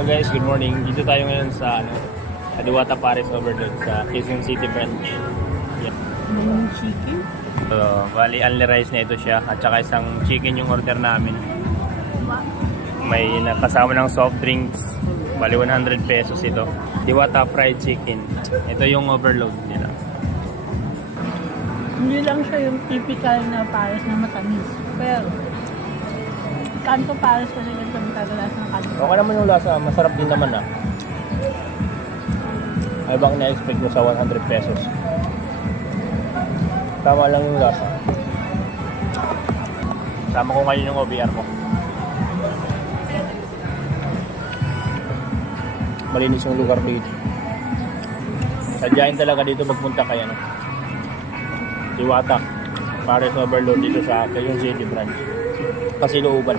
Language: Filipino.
Hello guys, good morning. Dito tayo ngayon sa Diwata Paris Overload sa Quezon City branch. Yeah. Chicken? So, bali only rice na ito siya at saka isang chicken yung order namin. May nakasama ng soft drinks. Bali 100 pesos ito. Diwata fried chicken. Ito yung overload nila. Hindi lang siya yung typical na Paris na matamis. Pero, kanto Paris kasi ganito ang kadalas ng kanto. Okay naman yung lasa. Masarap din naman ah. Ay bang na-expect mo sa 100 pesos? Tama lang yung lasa. Sama ko ngayon yung OBR mo. Malinis yung lugar dito. Sadyain talaga dito magpunta kayo. Diwata Paris Overload dito sa Quezon City branch. Kasi looban.